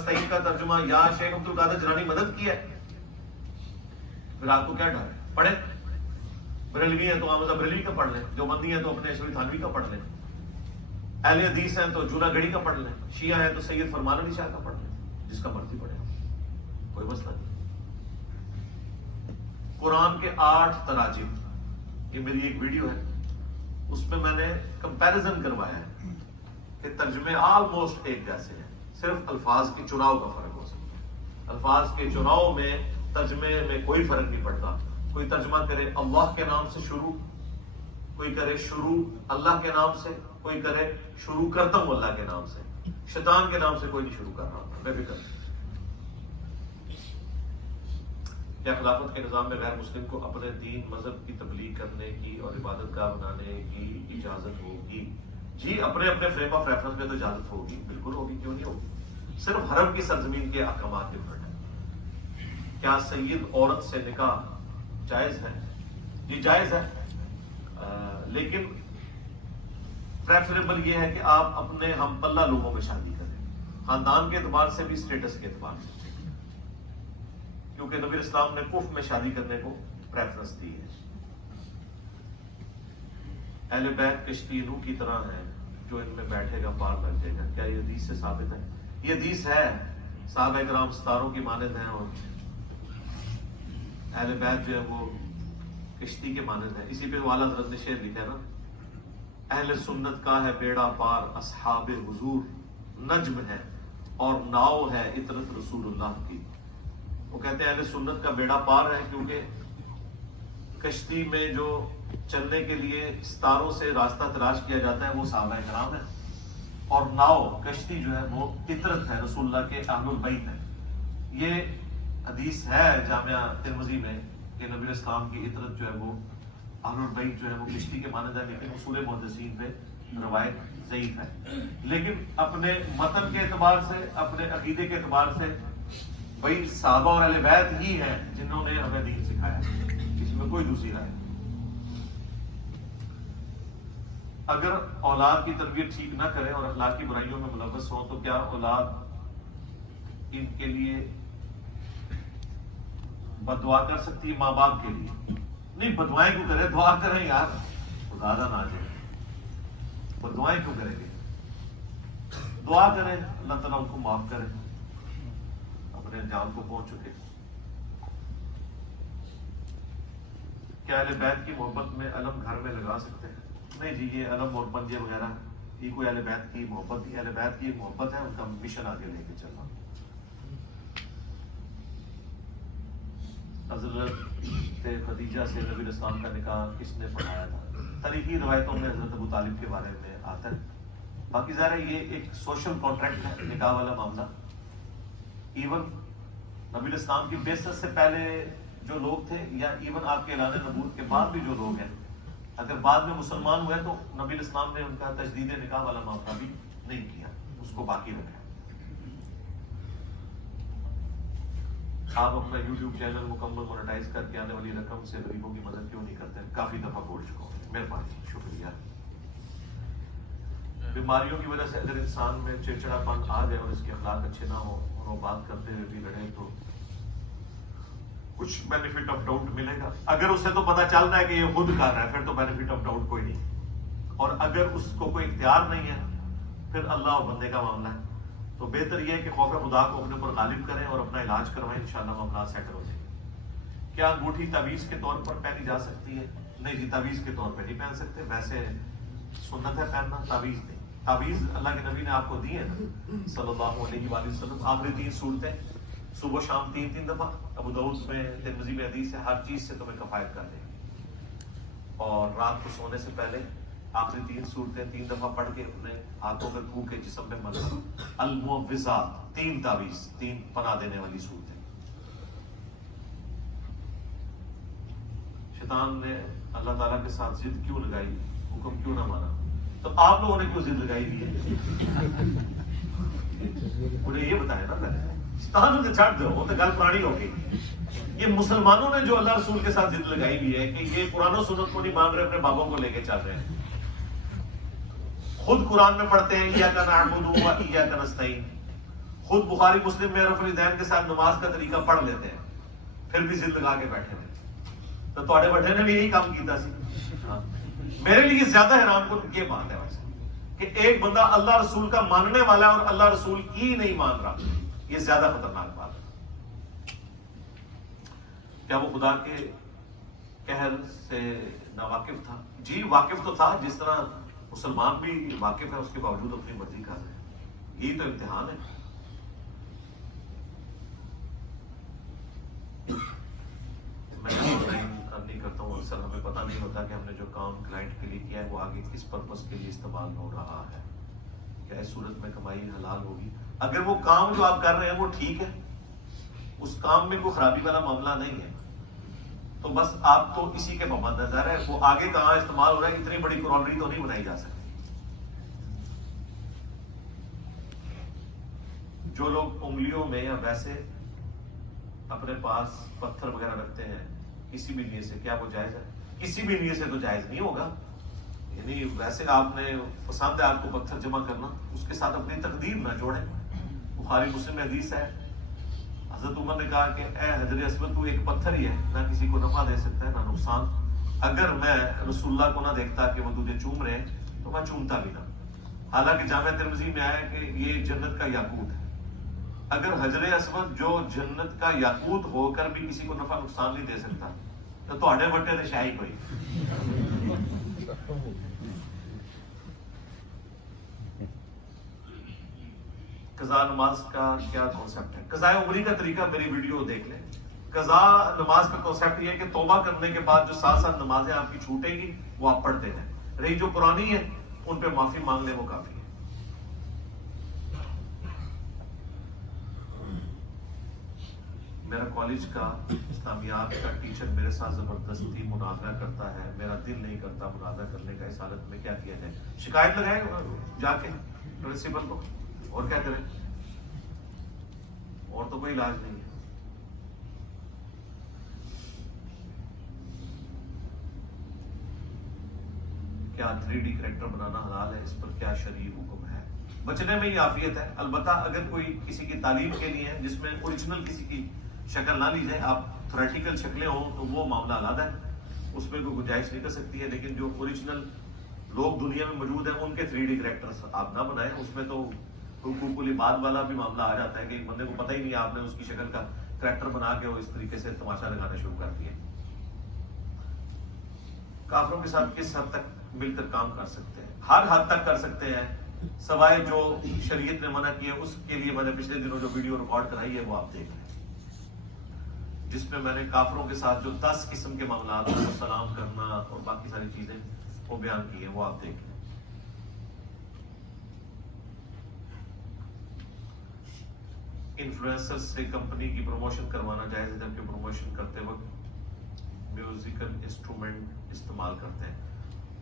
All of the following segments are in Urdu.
صحیح کا ترجمہ یا شیخ عبد القادر جیلانی مدد کی ہے، پھر آپ کو کیا ڈر ہے؟ پڑھیں، بریلوی ہیں تو آمدہ بریلوی کا پڑھ لیں، جو بندی ہیں تو اپنے اشرف تھانوی کا پڑھ لیں، اہل حدیث ہیں تو جونا گڑھی کا پڑھ لیں، شیعہ ہیں تو سید فرمان علی شاہ کا پڑھ لیں، جس کا مرضی پڑھیں، کوئی مسئلہ نہیں۔ قرآن کے 8 تراجم، یہ میری ایک ویڈیو ہے، اس میں میں نے کمپیریزن کروایا ہے کہ ترجمے آلموسٹ ایک جیسے ہیں، صرف الفاظ کے چناؤ کا فرق ہو سکتا ہے۔ الفاظ کے چناؤ میں ترجمے میں کوئی فرق نہیں پڑتا، کوئی ترجمہ کرے اللہ کے نام سے شروع، کوئی کرے شروع اللہ کے نام سے، کوئی کرے شروع کرتا ہوں اللہ کے نام سے، شیطان کے نام سے کوئی نہیں شروع کر رہا، بے فکر۔ کیا خلافت کے نظام میں غیر مسلم کو اپنے دین مذہب کی تبلیغ کرنے کی اور عبادت گاہ بنانے کی اجازت ہوگی؟ جی، اپنے اپنے فریم آف ریفرنس میں تو اجازت ہوگی، بالکل ہوگی، کیوں نہیں ہوگی؟ صرف حرم کی سرزمین کے احکامات ڈفرنٹ ہیں۔ کیا سید عورت سے نکاح جائز ہے؟ جی جائز ہے، لیکن پریفریبل یہ ہے کہ آپ اپنے ہم پلہ لوگوں میں شادی کریں، خاندان کے اعتبار سے بھی، اسٹیٹس کے اعتبار سے، کیونکہ نبی اسلام نے کف میں شادی کرنے کو پریفرنس دی ہے۔ اہل بیت کشتی نوح کی طرح ہے، جو ان میں بیٹھے گا پار لگ جائے گا، کیا یہ حدیث سے ثابت ہے؟ یہ حدیث ہے، صحابہ کرام ستاروں کی مانند ہیں، اور اہل بیت جو ہے وہ کشتی کے مانند ہے۔ اسی پہ والا حضرت نے شعر لکھا ہے نا، اہل سنت کا ہے بیڑا پار اصحاب حضور، نجم ہے اور ناؤ ہے عطرت رسول اللہ کی۔ وہ کہتے ہیں اہل سنت کا بیڑا پار ہے، کیونکہ کشتی میں جو چلنے کے لیے ستاروں سے راستہ تلاش کیا جاتا ہے وہ صحابہ کرام ہے، اور ناؤ کشتی جو ہے وہ عطرت ہے، رسول اللہ کے اہل البیت ہے۔ یہ حدیث ہے جامعہ ترمذی میں کہ نبی اسلام کی عطرت جو ہے وہ اہل البیت جو ہے وہ کشتی کے مانند ہے، لیکن اصول محدثین پہ روایت ضعیف ہے۔ لیکن اپنے متن کے اعتبار سے، اپنے عقیدے کے اعتبار سے، وہی صحابہ اور اہل بیت ہی ہیں جنہوں نے ہمیں دین سکھایا، اس میں کوئی دوسری رائے نہیں۔ اگر اولاد کی تربیت ٹھیک نہ کرے اور اخلاقی برائیوں میں ملوث ہو تو کیا اولاد ان کے لیے بد دعا کر سکتی ہے ماں باپ کے لیے؟ نہیں، بد دعائیں کیوں کرے، دعا کریں یار، خدا نہ جائے، بد دعائیں کیوں کریں گے؟ دعا کریں اللہ تعالیٰ ان کو معاف کرے، اپنے انجام کو پہنچ چکے۔ کیا اہل بیت کی محبت میں علم گھر میں لگا سکتے ہیں؟ نہیں جی، یہ علم اور پنجے وغیرہ یہ کوئی اہل بیت کی محبت نہیں، اہل بیت کی محبت ہے ان کا مشن آگے لے کے چلنا۔ حضرت خدیجہ سے نبی اسلام کا نکاح کس نے پڑھایا تھا؟ تاریخی روایتوں میں حضرت ابو طالب کے بارے میں آتا ہے، باقی ظاہر ہے یہ ایک سوشل کانٹریکٹ ہے، نکاح والا معاملہ۔ ایون نبی اسلام کی بعثت سے پہلے جو لوگ تھے، یا ایون آپ کے اعلان نبوت کے بعد بھی جو لوگ ہیں، اگر بعد میں مسلمان ہوئے تو نبی اسلام نے ان کا تجدید نکاح والا معاملہ بھی نہیں کیا، اس کو باقی رکھا۔ آپ اپنا یوٹیوب چینل مکمل مونیٹائز کر کے آنے والی رقم سے غریبوں کی مدد کیوں نہیں کرتے؟ کافی دفعہ بول چکا ہوں، مہربانی، شکریہ۔ بیماریوں کی وجہ سے اگر انسان میں چڑچڑا پن آ جائے اور اس کے اخلاق اچھے نہ ہو اور وہ بات کرتے ہوئے بھی لڑے تو کچھ بینیفٹ آف ڈاؤٹ ملے گا۔ اگر اسے تو پتا چل رہا ہے کہ یہ خود کر رہا ہے پھر تو بینیفٹ آف ڈاؤٹ کوئی نہیں، اور اگر اس کو کوئی اختیار نہیں ہے پھر اللہ اور بندے کا معاملہ ہے۔ تو بہتر یہ ہے کہ خوف خدا کو اپنے اوپر غالب کریں اور اپنا علاج کروائیں، انشاءاللہ معاملات سیٹل ہو جائیں گے۔ کیا انگوٹھی تعویذ کے طور پر پہنی جا سکتی ہے؟ نہیں جی، تعویذ کے طور پہ نہیں پہن سکتے، ویسے سنت ہے پہننا، تعویذ نہیں۔ تعویذ اللہ کے نبی نے آپ کو دی ہے نا صلی اللہ علیہ وآلہ وسلم، آخری 3 صورتیں صبح و شام 3 دفعہ، ابو داؤد میں ترمذی میں حدیث ہے، ہر چیز سے تمہیں کفایت کر دے گی، اور رات کو سونے سے پہلے آخری 3 صورتیں 3 دفعہ پڑھ کے اپنے ہاتھوں میں تھو کے جسم میں ملنا۔ المعوذات 3 تعویذ، 3 پناہ دینے والی صورتیں۔ شیطان نے اللہ تعالیٰ کے ساتھ ضد کیوں لگائی، حکم کیوں نہ مانا؟ تو آپ لوگوں نے کیوں ضد لگائی دی ہے؟ انہیں یہ بتایا نا پہلے، شیطان نے چھاڑ دو، وہ تو گل پرانی ہو گئی۔ یہ مسلمانوں نے جو اللہ رسول کے ساتھ ضد لگائی ہوئی ہے کہ یہ قرآن و سنت کو نہیں مان رہے، اپنے بابوں کو لے کے چل رہے ہیں۔ خود قرآن میں پڑھتے ہیں ایاک نعبد و ایاک نستعین، خود بخاری مسلم میں رفع الیدین کے ساتھ نماز کا طریقہ پڑھ لیتے ہیں، پھر بھی ضد لگا کے بیٹھے ہوئے. تو تھوڑے بڑے نے بھی یہی کام کیتا سی. میرے لیے زیادہ حیران کن یہ بات ہے ویسے کہ ایک بندہ اللہ رسول کا ماننے والا ہے اور اللہ رسول کی نہیں مان رہا. یہ زیادہ خطرناک بات ہے. کیا وہ خدا کے قہر سے ناواقف تھا؟ جی واقف تو تھا، جس طرح مسلمان بھی واقف ہے، اس کے باوجود اپنی مرضی کر رہے ہیں. یہی تو امتحان ہے. میں نہیں کرتا ہوں، اکثر ہمیں پتہ نہیں ہوتا کہ ہم نے جو کام کلائنٹ کے لیے کیا ہے وہ آگے کس پرپس کے لیے استعمال ہو رہا ہے. کیا اس صورت میں کمائی حلال ہوگی؟ اگر وہ کام جو آپ کر رہے ہیں وہ ٹھیک ہے، اس کام میں کوئی خرابی والا معاملہ نہیں ہے، تو بس آپ تو اسی کے پابند نظر ہے. وہ آگے کہاں استعمال ہو رہا ہے، اتنی بڑی کرالری تو نہیں بنائی جا سکتی. جو لوگ انگلیوں میں یا ویسے اپنے پاس پتھر وغیرہ رکھتے ہیں کسی بھی نیت سے، کیا وہ جائز ہے؟ کسی بھی نیت سے تو جائز نہیں ہوگا. یعنی ویسے آپ نے پسند ہے آپ کو پتھر جمع کرنا، اس کے ساتھ اپنی تقدیر نہ جوڑیں. بخاری مسلم میں حدیث ہے، حضرت عمر نے کہا کہ اے حجر اسود تو ایک پتھر ہی ہے، نہ کسی کو نفع دے سکتا ہے نہ نقصان. اگر میں رسول اللہ کو نہ دیکھتا کہ وہ تجھے چوم رہے ہیں تو میں چومتا بھی نہ. حالانکہ جامع ترمذی میں آیا کہ یہ جنت کا یاقوت ہے. اگر حجر اسود جو جنت کا یاقوت ہو کر بھی کسی کو نفع نقصان نہیں دے سکتا تو تھوڑے بٹے نے شاہی کوئی. قضاء نماز کا کیا کانسیپٹ ہے؟ قضاء عمری کا طریقہ میری ویڈیو دیکھ لیں. قضاء نماز کا کانسیپٹ یہ ہے کہ توبہ کرنے کے بعد جو ساتھ ساتھ نمازیں آپ کی چھوٹیں گی وہ آپ پڑھتے ہیں. رہی جو پرانی ہے ان پہ معافی مانگ لیں، وہ کافی ہے. میرا کالج کا اسلامیات کا ٹیچر میرے ساتھ زبردستی مناظرہ کرتا ہے، میرا دل نہیں کرتا مناظرہ کرنے کا. اس حالت میں کیا کیا جائے؟ شکایت لگائیں جا کے پرنسپل کو، اور کیا کریں؟ اور تو کوئی علاج نہیں ہے. کیا 3D کریکٹر بنانا حلال ہے؟ اس پر کیا شرعی حکم ہے؟ بچنے میں ہی عافیت ہے. البتہ اگر کوئی کسی کی تعلیم کے لیے ہے جس میں اوریجنل کسی کی شکل نہ لی جائے، آپ تھیوریٹیکل شکلیں ہوں تو وہ معاملہ علیحدہ ہے، اس میں کوئی گنجائش نہیں کر سکتی ہے. لیکن جو اوریجنل لوگ دنیا میں موجود ہیں ان کے 3D کریکٹرز آپ نہ بنائیں. اس میں تو حقوق العباد والا بھی معاملہ آ جاتا ہے کہ ایک بندے کو پتہ ہی نہیں آپ نے اس کی شکل کا کریکٹر بنا کے وہ اس طریقے سے تماشا لگانا شروع کر دیا. کافروں کے ساتھ کس حد تک مل کر کام کر سکتے ہیں؟ ہر حد تک کر سکتے ہیں، سوائے جو شریعت نے منع کیا. اس کے لیے میں نے پچھلے دنوں جو ویڈیو ریکارڈ کرائی ہے وہ آپ دیکھ لیں، جس میں میں نے کافروں کے ساتھ جو 10 قسم کے معاملات ہیں، سلام کرنا اور باقی ساری چیزیں وہ بیان کی ہیں، وہ آپ دیکھ لیں. انفلوئنسر سے کمپنی کی پروموشن کروانا جائز ہے جبکہ پروموشن کرتے وقت میوزیکل انسٹرومنٹ استعمال کرتے ہیں.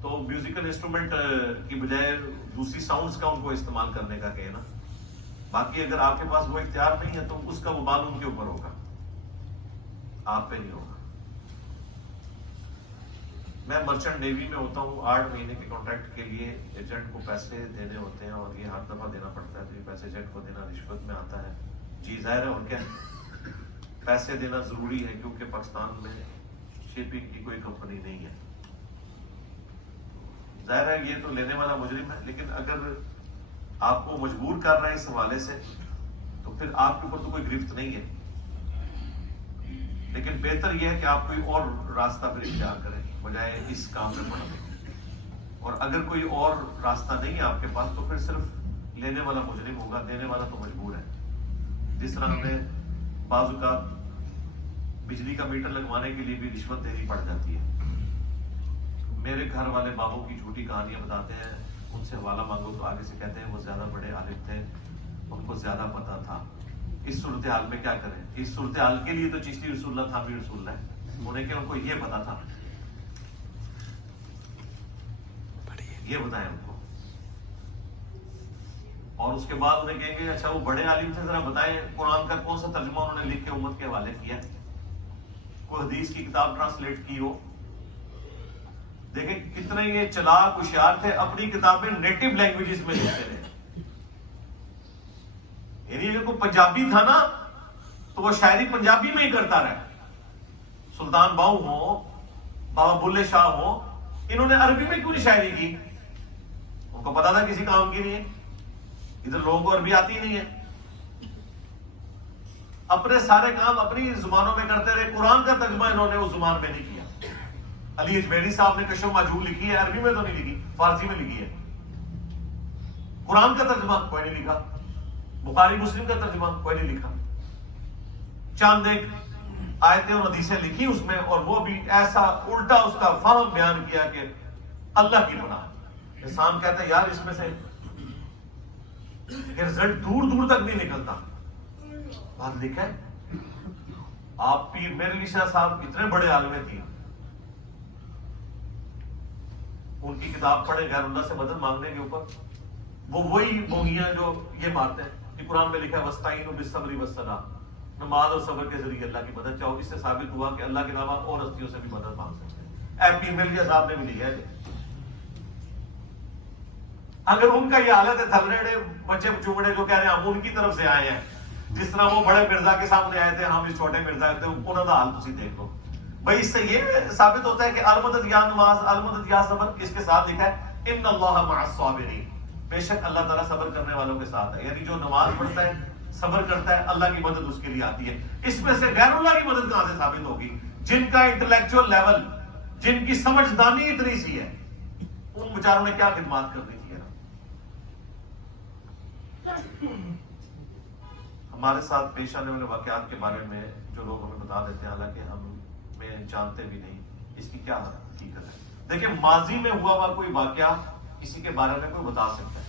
تو میوزیکل انسٹرومنٹ کی بجائے دوسری ساؤنڈز کا ان کو استعمال کرنے کا کہنا. باقی اگر آپ کے پاس وہ اختیار نہیں ہے تو اس کا وبال ان کے اوپر ہوگا، آپ پہ نہیں ہوگا. میں مرچنٹ نیوی میں ہوتا ہوں. 8 مہینے کے کانٹریکٹ کے لیے ایجنٹ کو پیسے دینے ہوتے ہیں اور یہ ہر دفعہ دینا پڑتا ہے. تو یہ پیسے ایجنٹ کو دینا رشوت میں آتا ہے. جی ظاہر ہے، اور کیا پیسے دینا ضروری ہے کیونکہ پاکستان میں شپنگ کی کوئی کمپنی نہیں ہے. ظاہر ہے یہ تو لینے والا مجرم ہے، لیکن اگر آپ کو مجبور کر رہا ہے اس حوالے سے تو پھر آپ کے اوپر تو کوئی گرفت نہیں ہے. لیکن بہتر یہ ہے کہ آپ کوئی اور راستہ پھر اختیار کریں بجائے اس کام میں پڑھنے. اور اگر کوئی اور راستہ نہیں ہے آپ کے پاس تو پھر صرف لینے والا مجرم ہوگا، دینے والا تو مجبور ہے. جس طرح ہمیں بعض اوقات بجلی کا میٹر لگوانے کے لیے بھی رشوت دینی پڑ جاتی ہے. میرے گھر والے بابوں کی جھوٹی کہانیاں بتاتے ہیں، ان سے حوالہ مانگو تو آگے سے کہتے ہیں وہ زیادہ بڑے عالم تھے، ان کو زیادہ پتا تھا. اس صورتحال میں کیا کریں؟ اس صورتحال کے لیے تو چشتی رسول اللہ تھا بھی رسول اللہ ہے. انہیں کہ ان کو یہ پتا تھا، یہ بتائیں ان کو. اور اس کے بعد انہیں کہیں گے اچھا وہ بڑے عالم تھے، ذرا بتائیں قرآن کا کون سا ترجمہ انہوں نے لکھ کے امت کے حوالے کیا، کوئی حدیث کی کتاب ٹرانسلیٹ کی ہو. دیکھیں کتنے یہ چلاک ہوشیار تھے، اپنی کتابیں نیٹو لینگویجز میں لکھتے رہے. یعنی اگر کوئی پنجابی تھا نا تو وہ شاعری پنجابی میں ہی کرتا رہا. سلطان باؤ ہو، بابا بلے شاہ ہو، انہوں نے عربی میں کیوں نہیں شاعری کی؟ ان کو پتا تھا کسی کام کی نہیں ہے، ادھر لوگوں کو عربی آتی نہیں ہے. اپنے سارے کام اپنی زبانوں میں کرتے رہے. قرآن کا ترجمہ انہوں نے اس زبان میں نہیں کیا. علی اجمیری صاحب نے کشف ماجور لکھی ہے، عربی میں تو نہیں لکھی، فارسی میں لکھی ہے. قرآن کا ترجمہ کوئی نہیں لکھا. بخاری مسلم کا ترجمہ کوئی نہیں لکھا. چاند ایک آیتیں اور حدیثیں لکھی اس میں، اور وہ بھی ایسا الٹا اس کا فہم بیان کیا کہ اللہ کی پناہ. انسان کہتا ہے یار اس میں سے رزلٹ دور دور تک نہیں نکلتا. بات لکھا ہے. آپ پیر میر علی شاہ صاحب اتنے بڑے عالم تھے، ان کی کتاب پڑھے غیر اللہ سے مدد مانگنے کے اوپر، وہ وہی بونگیاں جو یہ مارتے ہیں کہ قرآن میں لکھا ہے وَاسْتَعِینُوا بِالصَّبْرِ وَالصَّلَاةِ، نماز اور صبر کے ذریعے اللہ کی مدد چاہو. اس سے ثابت ہوا کہ اللہ کے علاوہ اور ہستیوں سے بھی مدد مانگ سکتے ہیں. اے پیر میر علی صاحب نے بھی لکھا ہے. اگر ان کا یہ حالت ہے تھلڑے بچے چوڑے جو کہہ رہے ہیں ہم ان کی طرف سے آئے ہیں، جس طرح وہ بڑے مرزا کے سامنے آئے تھے ہم اس چھوٹے مرزا کے تھے، انہوں کا حال تسی دیکھ لو بھائی. اس سے یہ ثابت ہوتا ہے کہ المدد یا نماز، المدد یا صبر، اس کے ساتھ لکھا ہے ان اللہ مع الصابرین، بے شک اللہ تعالیٰ صبر کرنے والوں کے ساتھ ہے. یعنی جو نماز پڑھتا ہے صبر کرتا ہے اللہ کی مدد اس کے لیے آتی ہے. اس میں سے غیر اللہ کی مدد کہاں سے ثابت ہوگی؟ جن کا انٹلیکچوئل لیول، جن کی سمجھدانی اتنی سی ہے، ان بیچاروں نے کیا خدمات کرنی تھی. ہمارے ساتھ پیش آنے والے واقعات کے بارے میں جو لوگ ہمیں بتا دیتے ہیں، حالانکہ ہمیں جانتے بھی نہیں اس کی کیا حقیقت ہے. دیکھیں ماضی میں ہوا کوئی واقعہ کسی کے بارے میں کوئی بتا سکتا ہے،